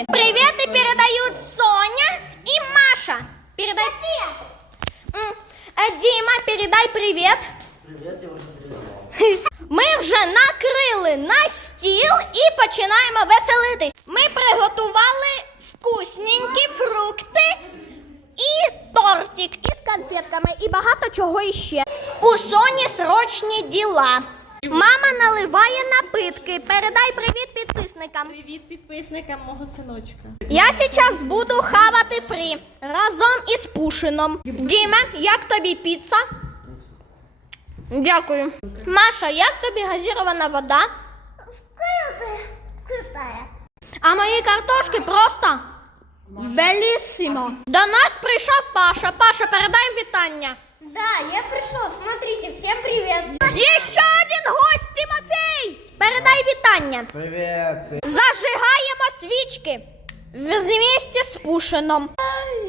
Димы. Приветы передают Соня и Маша. Передай... М, э, Дима, передай привет. Привіт, я вже передавав. Ми вже накрили на стіл і починаємо веселитись. Ми приготували вкусненькі фрукти і тортик із конфетками, і багато чого іще. У Соні срочні діла. Мама наливає напитки. Передай привіт підписникам. Привіт підписникам мого синочка. Я зараз буду хавати фрі разом із Пушином. Діма, як тобі піца? Дякую. Маша, як тобі газірована вода? Крутая. А мої картошки просто белісімо. До нас прийшов Паша. Паша, передай вітання. Да, я пришел. Смотрите, всем привет. Є ще один гость Тимофій. Передай вітання. Привіт, Зажигаємо свічки вместе з Пушином.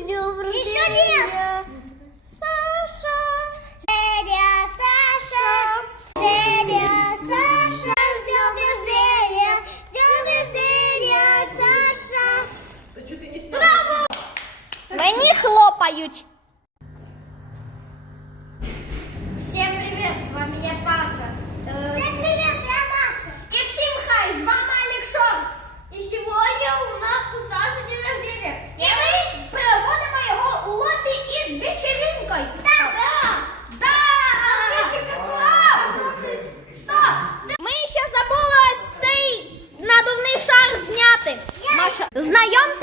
Еще нет. Саша. Дядя Саша. Дядя Саша. С днем рождения. С днем рождения, Саша. Та чого ти не сняла? Мені хлопають. Всем привет, с вами я Паша. Всем привет, я Маша. І всім хай, з вами Алік Шортс. И сегодня у нас у Саши день рождения. І ми проводимо його у лобі із вечеринкою. Да. Да! Стоп! Стоп! Ми ще забули ось цей надувний шар зняти. Маша. Знайомтесь,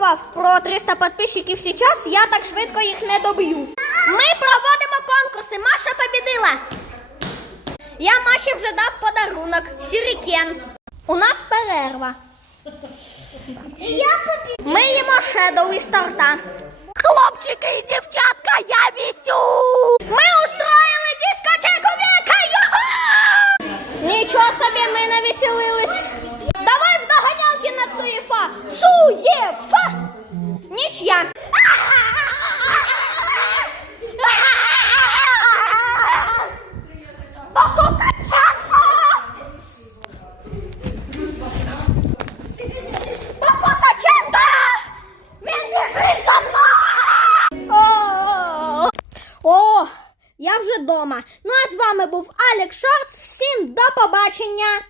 пожартував про 300 підписчиків зараз, я так швидко їх не доб'ю. Ми проводимо конкурси. Маша побідила. Я Маші вже дав подарунок. Сюрікен. У нас перерва. Ми їмо шедоу із торта. Хлопчики і дівчатка, я вісю! Ми устроїли дискотеку віка! Його! Нічого собі ми навеселились. вже дома. Ну а з вами був Алік Шорц. Всім до побачення!